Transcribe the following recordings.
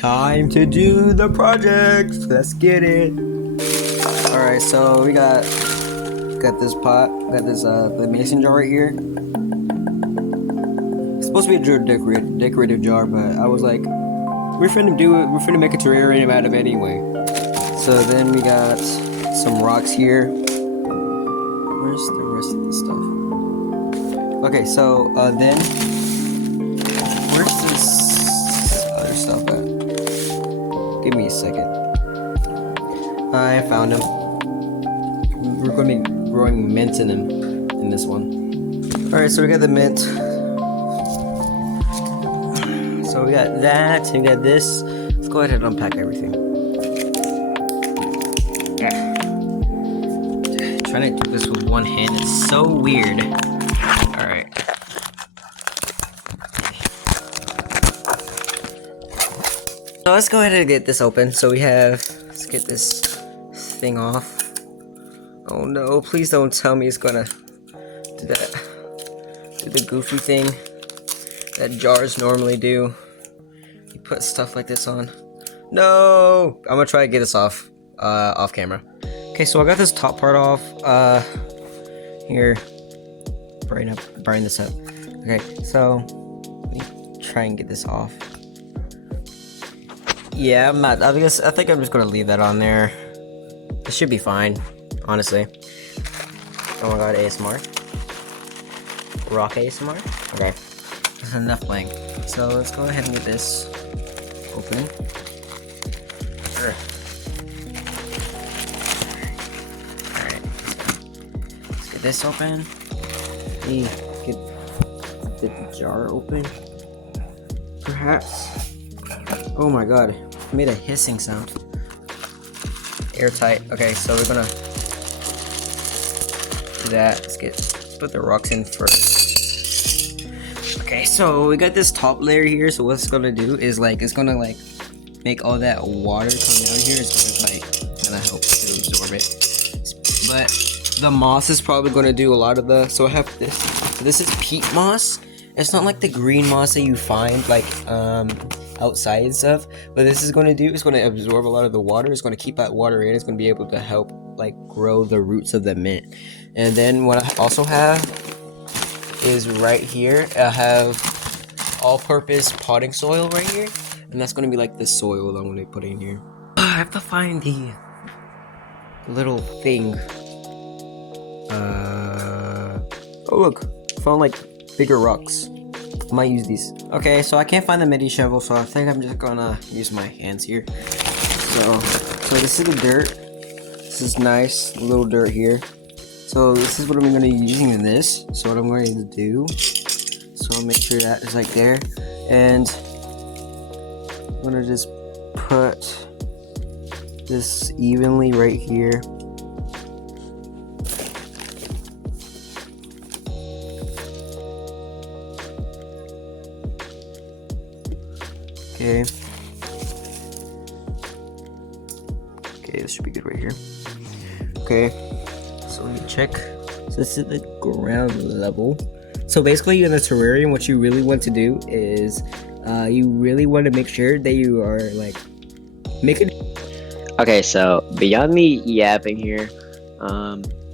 Time to do the project. Let's get it. All right, so we got this pot, got this the mason jar right here. It's supposed to be a decorative jar, but I was like, we're finna do it. We're finna make a terrarium out of it anyway. So then we got some rocks here. Where's the rest of this stuff? Okay, so then where's this other stuff at? Give me a second. I found him. We're going to be growing mint in this one. Alright, so we got the mint. So we got that, and we got this. Let's go ahead and unpack everything. Trying to do this with one hand is so weird. Alright. So let's go ahead and get this open. So we have, let's get this thing off. Oh no, please don't tell me it's gonna do the goofy thing that jars normally do. You put stuff like this on. No! I'm gonna try to get this off camera. Okay, so I got this top part off. Here. Brighten this up. Okay, so let me try and get this off. Yeah, I think I'm just gonna leave that on there. It should be fine, honestly. Oh my god, ASMR. Rock ASMR? Okay. That's enough playing. So let's go ahead and get this open. Alright. Let's get this open. Get the jar open. Perhaps. Oh my god. It made a hissing sound. Airtight. Okay, so we're gonna do that. Let's put the rocks in first. Okay, so we got this top layer here. So what it's gonna do is it's gonna make all that water come down here. It's gonna help to absorb it. But the moss is probably gonna do a lot of the. So I have this. So this is peat moss. It's not like the green moss that you find outside and stuff. What this is going to do is going to absorb a lot of the water. It's going to keep that water in. It's going to be able to help grow the roots of the mint. And then what I also have is right here. I have all-purpose potting soil right here, and that's going to be the soil that I'm going to put in here. I have to find the little thing. Oh look, I found bigger rocks. I might use these. Okay, so I can't find the midi shovel, so I think I'm just gonna use my hands here. So this is the dirt. This is nice, little dirt here. So this is what I'm gonna be using in this. So what I'm going to do, so I'll make sure that is there. And I'm gonna just put this evenly right here. Okay, this should be good right here. Okay, so let me check. So this is the ground level. So basically in a terrarium, what you really want to do is you really want to make sure that you are making. Okay, so beyond me yapping here,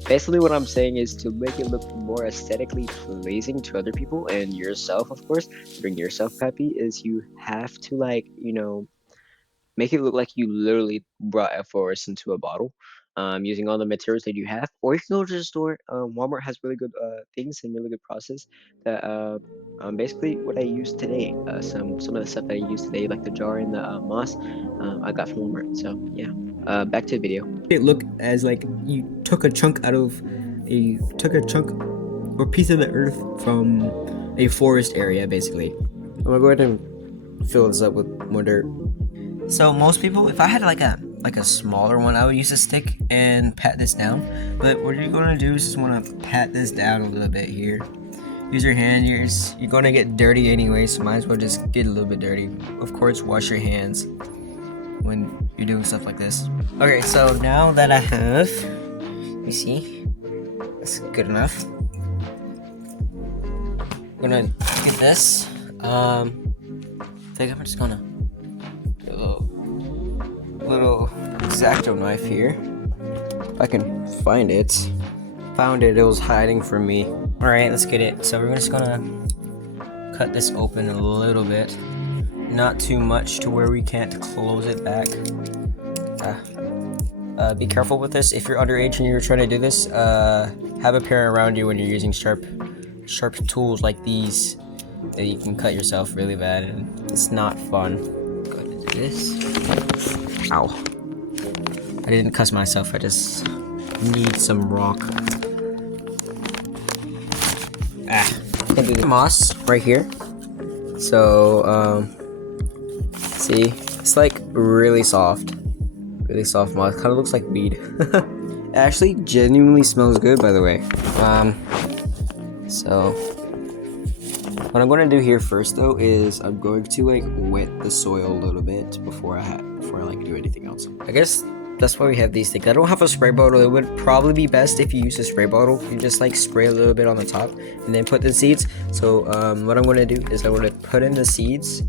basically what I'm saying is to make it look more aesthetically pleasing to other people and yourself, of course, to bring yourself happy, is you have to make it look like you literally brought a forest into a bottle, using all the materials that you have. Or you can go to the store. Walmart has really good things and really good process that basically what I used today, some of the stuff that I used today, like the jar and the moss, I got from Walmart. So yeah, back to the video. It look as you took a chunk or piece of the earth from a forest area, basically. I'm gonna go ahead and fill this up with more dirt. So most people, if I had a smaller one, I would use a stick and pat this down. But what you're gonna do is just wanna pat this down a little bit here. Use your hand. You're gonna get dirty anyway, so might as well just get a little bit dirty. Of course, wash your hands when you're doing stuff like this. Okay, so now that I have, you see, that's good enough. I'm gonna get this. I think I'm just gonna do a little X-Acto knife here. If I can find it. Found it, it was hiding from me. Alright, let's get it. So we're just gonna cut this open a little bit. Not too much to where we can't close it back. Be careful with this. If you're underage and you're trying to do this, have a parent around you when you're using sharp tools like these that you can cut yourself really bad, and it's not fun. Go ahead and do this. Ow. I didn't cuss myself, I just need some rock. Can do the moss right here. So, see, it's like really soft moss. Kind of looks like weed. It actually genuinely smells good, by the way. So what I'm going to do here first, though, is I'm going to like wet the soil a little bit before I like do anything else. I guess that's why we have these things. I don't have a spray bottle. It would probably be best if you use a spray bottle. You just like spray a little bit on the top and then put the seeds. So what I'm going to do is I'm going to put in the seeds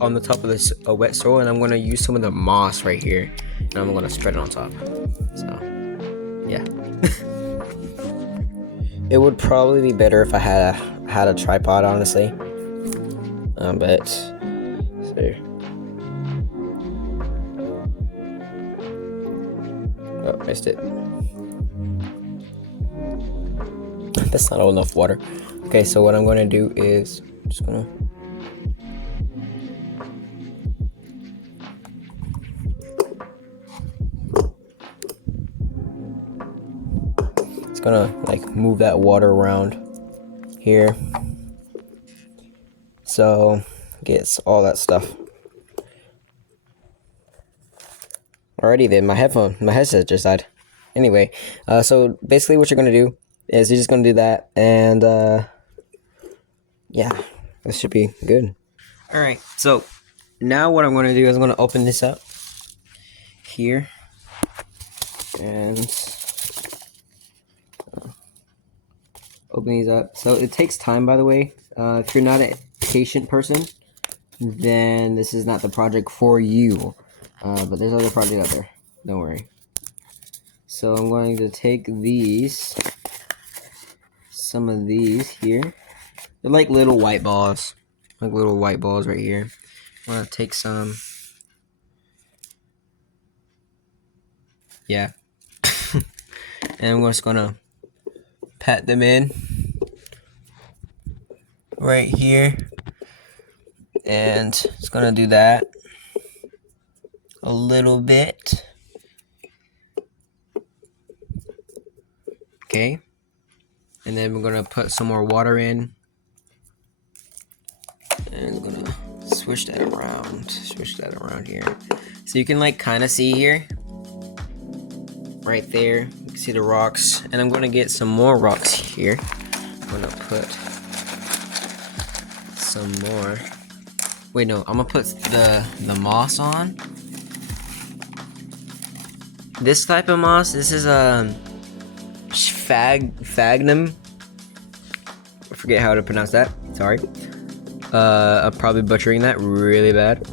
on the top of this wet soil, and I'm going to use some of the moss right here, and I'm going to spread it on top. So yeah. It would probably be better if I had a tripod, honestly. But so. Oh, missed it. That's not enough water. Okay, so what I'm going to do is just gonna. Gonna like move that water around here, so gets all that stuff. Alrighty then, my headset just died. Anyway, so basically what you're gonna do is you're just gonna do that, and yeah, this should be good. Alright, so now what I'm gonna do is I'm gonna open this up here, and open these up. So it takes time, by the way. If you're not a patient person, then this is not the project for you. But there's other projects out there. Don't worry. So I'm going to take these, some of these here. They're like little white balls. Like little white balls right here. I'm going to take some. Yeah. And I'm just going to pat them in right here, and it's gonna do that a little bit. Okay, and then we're gonna put some more water in, and we're gonna swish that around here, so you can like kind of see here. Right there, you can see the rocks, and I'm gonna get some more rocks here. I'm gonna put some more. Wait, no, I'm gonna put the moss on. This type of moss, this is sphagnum. I forget how to pronounce that. Sorry. I'm probably butchering that really bad.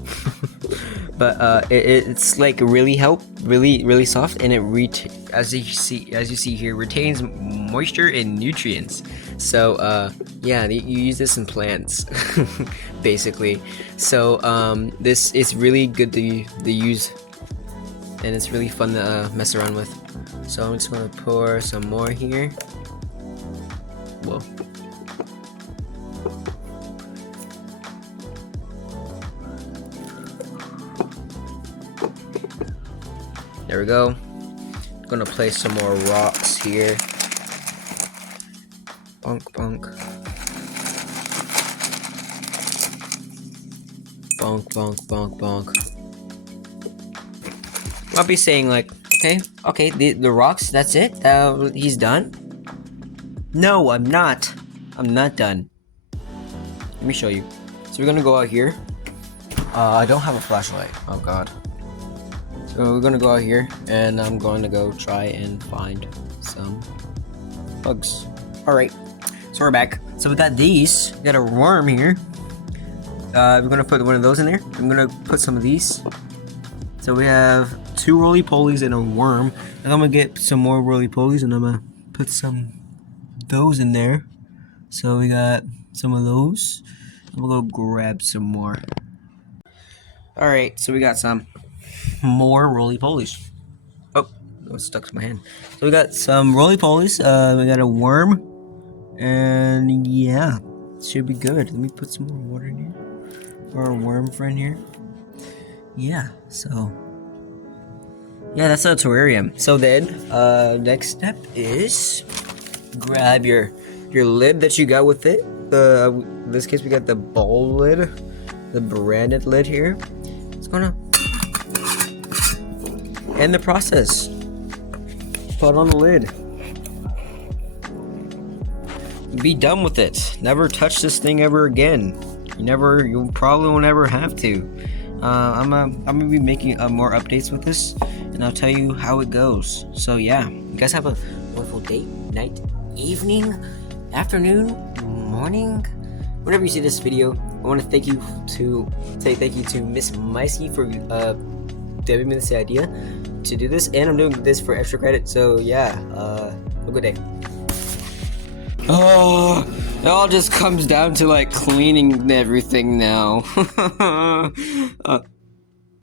But it's like really soft, and it as you see here, retains moisture and nutrients. So yeah, you use this in plants basically. So this is really good to use, and it's really fun to mess around with. So I'm just gonna pour some more here. Whoa. There we go. I'm gonna place some more rocks here. Bonk, bonk. Bonk, bonk, bonk, bonk. I'll be saying like, okay, the rocks, that's it? He's done? No, I'm not. I'm not done. Let me show you. So we're gonna go out here. I don't have a flashlight. Oh god. So we're gonna go out here, and I'm going to go try and find some bugs. Alright, so we're back. So we got these. We got a worm here. We're gonna put one of those in there. I'm gonna put some of these. So we have 2 roly-polies and a worm. And I'm gonna get some more roly-polies and I'm gonna put some those in there. So we got some of those. I'm gonna go grab some more. Alright, so we got some more roly-polies. Oh, it was stuck to my hand. So we got some roly-polies. We got a worm. And yeah, should be good. Let me put some more water in here. For our worm friend here. Yeah, so yeah, that's a terrarium. So then, next step is grab your lid that you got with it. In this case, we got the ball lid, the branded lid here. It's gonna end the process. Put on the lid. Be done with it. Never touch this thing ever again. You probably won't ever have to. I'm gonna be making more updates with this, and I'll tell you how it goes. So yeah, you guys have a wonderful day, night, evening, afternoon, morning, whenever you see this video. I want to say thank you to Miss Micey for giving me this idea to do this, and I'm doing this for extra credit. So yeah, have a good day. Oh, it all just comes down to like cleaning everything now.